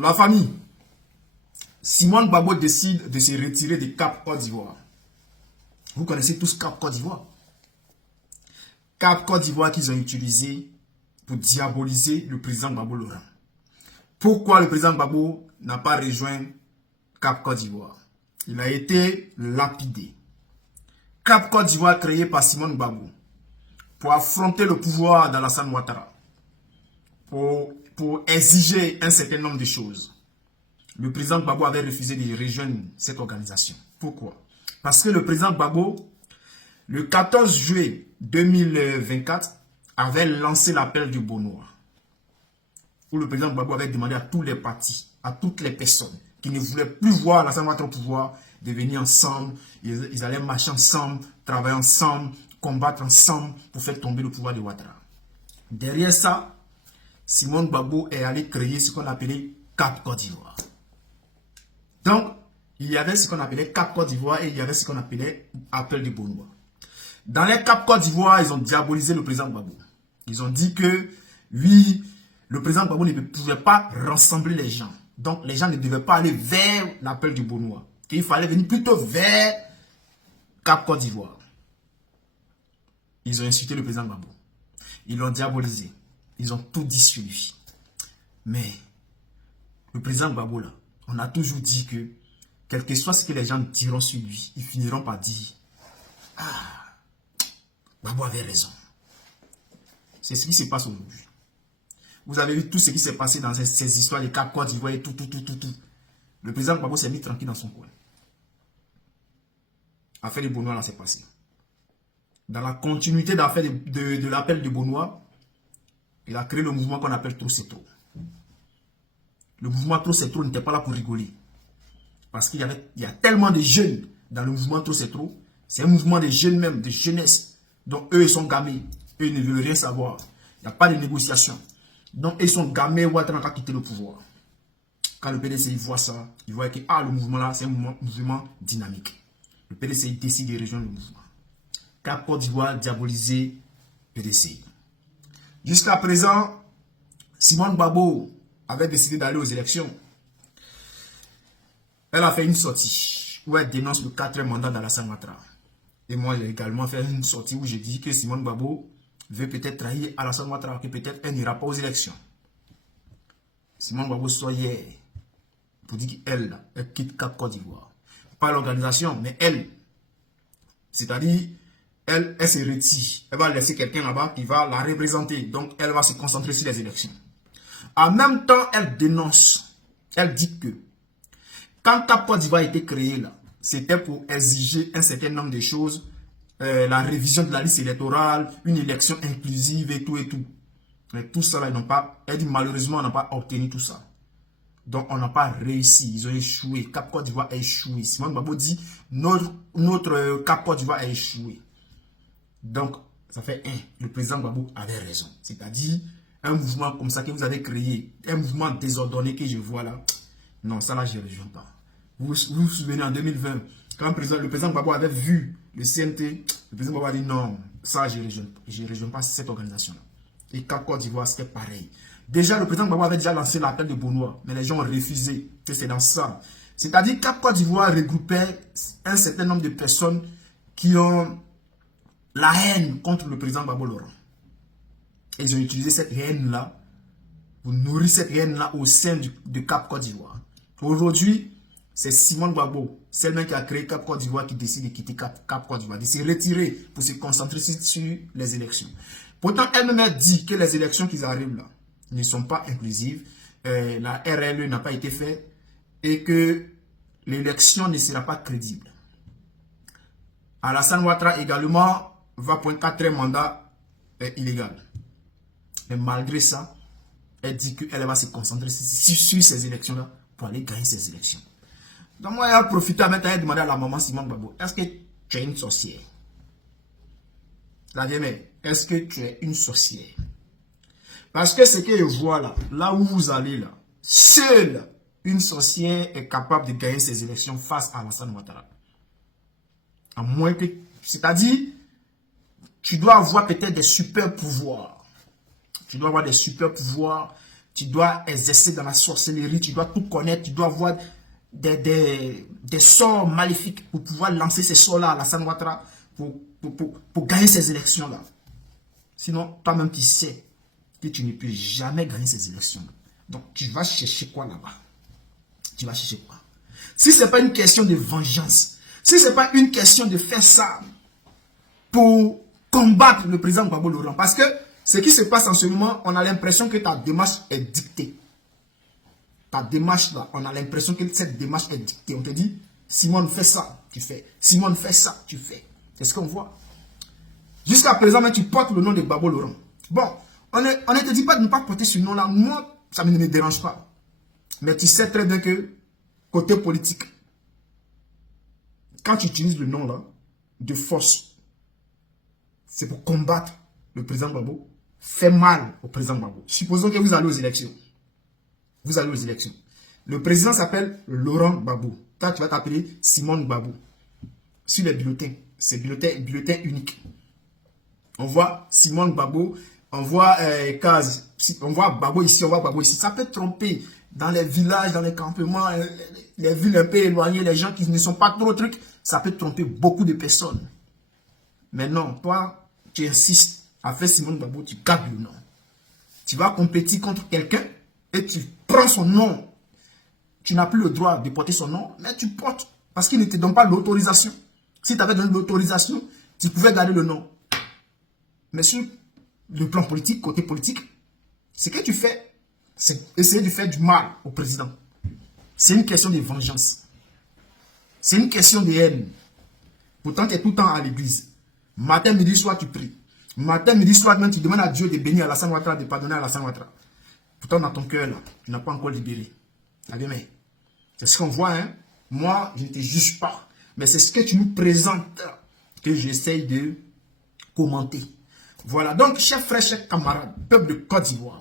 La famille. Simone Gbagbo décide de se retirer de Cap Côte d'Ivoire. Vous connaissez tous Cap Côte d'Ivoire. Cap Côte d'Ivoire qu'ils ont utilisé pour diaboliser le président Gbagbo Laurent. Pourquoi le président Gbagbo n'a pas rejoint Cap Côte d'Ivoire? Il a été lapidé. Cap Côte d'Ivoire créé par Simone Gbagbo pour affronter le pouvoir d'Alassane Ouattara, pour exiger un certain nombre de choses. Le président Gbagbo avait refusé de rejoindre cette organisation. Pourquoi? Parce que le président Gbagbo, le 14 juillet 2024, avait lancé l'appel du Bonnois, où le président Gbagbo avait demandé à tous les partis, à toutes les personnes qui ne voulaient plus voir Alassane Ouattara au pouvoir, de venir ensemble, ils allaient marcher ensemble, travailler ensemble, combattre ensemble pour faire tomber le pouvoir de Ouattara. Derrière ça, Simone Gbagbo est allé créer ce qu'on appelait Cap Côte d'Ivoire. Donc, il y avait ce qu'on appelait Cap Côte d'Ivoire et il y avait ce qu'on appelait Appel du Bonnois. Dans les Cap Côte d'Ivoire, ils ont diabolisé le président Gbagbo. Ils ont dit que, oui, le président Gbagbo ne pouvait pas rassembler les gens. Donc, les gens ne devaient pas aller vers l'appel du Bonnois. Il fallait venir plutôt vers Cap Côte d'Ivoire. Ils ont insulté le président Gbagbo. Ils l'ont diabolisé. Ils ont tout dit sur lui. Mais, le président Gbagbo, là, on a toujours dit que, quel que soit ce que les gens diront sur lui, ils finiront par dire, ah, Gbagbo avait raison. C'est ce qui se passe aujourd'hui. Vous avez vu tout ce qui s'est passé dans ces histoires de Cap Côte d'Ivoire et tout. Le président Gbagbo s'est mis tranquille dans son coin. L'affaire de Bonnois, là, s'est passé. Dans la continuité de l'appel de Bonnois, il a créé le mouvement qu'on appelle Trop c'est trop. Le mouvement Trop c'est trop n'était pas là pour rigoler. Parce qu'il y a tellement de jeunes dans le mouvement Trop c'est trop. C'est un mouvement de jeunes même, de jeunesse. Donc eux, ils sont gamés. Eux, ils ne veulent rien savoir. Il n'y a pas de négociation. Donc ils sont gamés, Ouattara a quitté le pouvoir. Quand le PDCI voit ça, il voit que le mouvement là, c'est un mouvement dynamique. Le PDCI décide de rejoindre le mouvement. Cap Côte d'Ivoire diabolisé PDCI. Jusqu'à présent, Simone Gbagbo avait décidé d'aller aux élections. Elle a fait une sortie où elle dénonce le 4e mandat d'Alassane Ouattara. Et moi, j'ai également fait une sortie où je dis que Simone Gbagbo veut peut-être trahir Alassane Ouattara, que peut-être elle n'ira pas aux élections. Simone Gbagbo soit hier pour dire qu'elle quitte Cap Côte d'Ivoire. Pas l'organisation, mais elle. C'est-à-dire, elle se retire. Elle va laisser quelqu'un là-bas qui va la représenter. Donc, elle va se concentrer sur les élections. En même temps, elle dénonce. Elle dit que quand Cap Côte d'Ivoire a été créé, là, c'était pour exiger un certain nombre de choses. La révision de la liste électorale, une élection inclusive et tout et tout. Mais tout ça, là, ils n'ont pas... Elle dit malheureusement, on n'a pas obtenu tout ça. Donc, on n'a pas réussi. Ils ont échoué. Cap Côte d'Ivoire a échoué. Simone Gbagbo dit, notre Cap Côte d'Ivoire a échoué. Donc, ça fait le président Gbagbo avait raison. C'est-à-dire, un mouvement comme ça que vous avez créé, un mouvement désordonné que je vois là, non, ça là, je ne rejoins pas. Vous vous souvenez en 2020, quand le président Gbagbo avait vu le CNT, le président Gbagbo a dit non, ça, je ne rejoins pas cette organisation-là. Et Cap Côte d'Ivoire, c'était pareil. Déjà, le président Gbagbo avait déjà lancé l'appel de Bonnois, mais les gens ont refusé. C'est dans ça. C'est-à-dire que Cap Côte d'Ivoire regroupait un certain nombre de personnes qui ont la haine contre le président Gbagbo Laurent. Et ils ont utilisé cette haine-là pour nourrir cette haine-là au sein de Cap Côte d'Ivoire. Aujourd'hui, c'est Simone Gbagbo, celle-même qui a créé Cap Côte d'Ivoire, qui décide de quitter Cap Côte d'Ivoire, de se retirer pour se concentrer sur les élections. Pourtant, elle-même a dit que les élections qui arrivent là ne sont pas inclusives, la RLE n'a pas été faite et que l'élection ne sera pas crédible. Alassane Ouattara également va pour un 4e mandat illégal. Mais malgré ça, elle dit qu'elle va se concentrer sur ces élections-là pour aller gagner ces élections. Donc moi, elle a profité maintenant et demandé à la maman Simone Gbagbo, est-ce que tu es une sorcière? La vieille mère, est-ce que tu es une sorcière? Parce que ce que je vois là où vous allez là, seule une sorcière est capable de gagner ces élections face à Alassane Ouattara. À moins que, c'est-à-dire, tu dois avoir peut-être des super pouvoirs. Tu dois avoir des super pouvoirs tu dois exercer dans la sorcellerie, tu dois tout connaître, tu dois avoir des sorts maléfiques pour pouvoir lancer ces sorts-là à Alassane Ouattara pour gagner ces élections-là. Sinon, toi-même, tu sais que tu ne peux jamais gagner ces élections. Donc, tu vas chercher quoi là-bas? Tu vas chercher quoi? Si ce n'est pas une question de vengeance, si ce n'est pas une question de faire ça pour combattre le président Gbagbo Laurent, parce que ce qui se passe en ce moment, on a l'impression que ta démarche est dictée. Ta démarche là, on a l'impression que cette démarche est dictée. On te dit, Simone fait ça, tu fais. Simone fait ça, tu fais. C'est ce qu'on voit. Jusqu'à présent, tu portes le nom de Gbagbo Laurent. Bon, on ne te dit pas de ne pas porter ce nom-là. Moi, ça ne me dérange pas. Mais tu sais très bien que, côté politique, quand tu utilises le nom là, de force, c'est pour combattre le président Gbagbo, fait mal au président Gbagbo. Supposons que vous allez aux élections. Vous allez aux élections. Le président s'appelle Laurent Gbagbo. Toi, tu vas t'appeler Simone Gbagbo. Sur les bulletins, c'est bulletin unique. On voit Simone Gbagbo, on voit on voit Gbagbo ici, on voit Gbagbo ici. Ça peut tromper dans les villages, dans les campements, les villes un peu éloignées, les gens qui ne sont pas trop trucs. Ça peut tromper beaucoup de personnes. Mais non, toi, tu insistes à faire Simone Gbagbo, tu gardes le nom. Tu vas compétir contre quelqu'un et tu prends son nom. Tu n'as plus le droit de porter son nom, mais tu portes parce qu'il ne te donne pas l'autorisation. Si tu avais donné l'autorisation, tu pouvais garder le nom. Mais sur le plan politique, côté politique, ce que tu fais, c'est essayer de faire du mal au président. C'est une question de vengeance. C'est une question de haine. Pourtant, tu es tout le temps à l'église. Matin, midi, soir, tu pries. Matin, midi, soir, même tu demandes à Dieu de bénir Alassane Ouattara, de pardonner Alassane Ouattara. Pourtant, dans ton cœur, là, tu n'as pas encore libéré. C'est ce qu'on voit, hein. Moi, je ne te juge pas. Mais c'est ce que tu nous présentes que j'essaye de commenter. Voilà. Donc, chers frères, chers camarades, peuple de Côte d'Ivoire,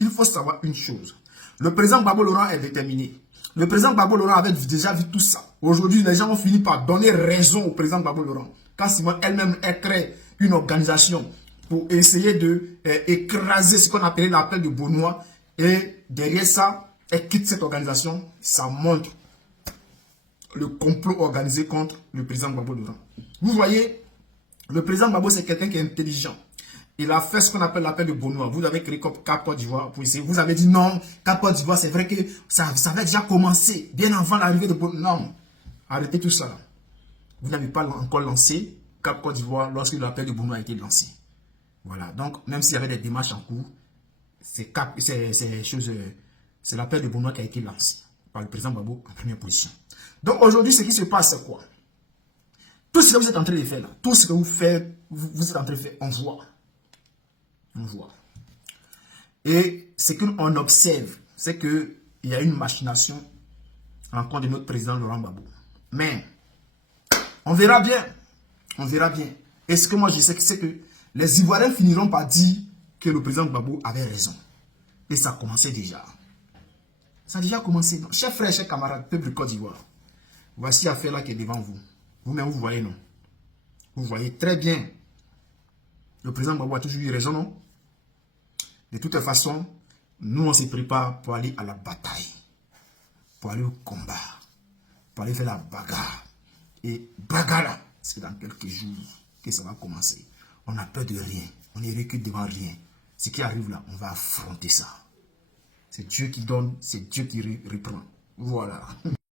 il faut savoir une chose. Le président Gbagbo Laurent est déterminé. Le président Gbagbo Laurent avait déjà vu tout ça. Aujourd'hui, les gens ont fini par donner raison au président Gbagbo Laurent. Quand Simone elle-même crée une organisation pour essayer de écraser ce qu'on appelait l'appel de Benoît, et derrière ça, elle quitte cette organisation, ça montre le complot organisé contre le président Gbagbo Laurent. Vous voyez, le président Gbagbo, c'est quelqu'un qui est intelligent. Il a fait ce qu'on appelle l'appel de Benoît. Vous avez créé Cap Côte d'Ivoire pour essayer. Vous avez dit non, Cap Côte d'Ivoire, c'est vrai que ça avait déjà commencé, bien avant l'arrivée de Benoît. Non, arrêtez tout ça. Vous n'avez pas encore lancé Cap Côte d'Ivoire lorsque l'appel de Benoît a été lancé. Voilà, donc même s'il y avait des démarches en cours, c'est l'appel de Benoît qui a été lancé par le président Gbagbo en première position. Donc aujourd'hui, ce qui se passe, c'est quoi? Tout ce que vous êtes en train de faire là, tout ce que vous faites, vous êtes en train de faire, on voit. On voit. Et ce qu'on observe, c'est qu'il y a une machination en compte de notre président Laurent Gbagbo. Mais on verra bien. On verra bien. Et ce que moi je sais, c'est que les Ivoiriens finiront par dire que le président Gbagbo avait raison. Et ça a commencé déjà. Ça a déjà commencé. Chers frères, chers camarades, peuple de Côte d'Ivoire, voici l'affaire là qui est devant vous. Vous-même, vous voyez, non? Vous voyez très bien. Le président Gbagbo a toujours eu raison, non? De toute façon, nous, on se prépare pour aller à la bataille, pour aller au combat, pour aller faire la bagarre. Et bagarre là, c'est dans quelques jours que ça va commencer. On n'a peur de rien, on ne recule devant rien. Ce qui arrive là, on va affronter ça. C'est Dieu qui donne, c'est Dieu qui reprend. Voilà.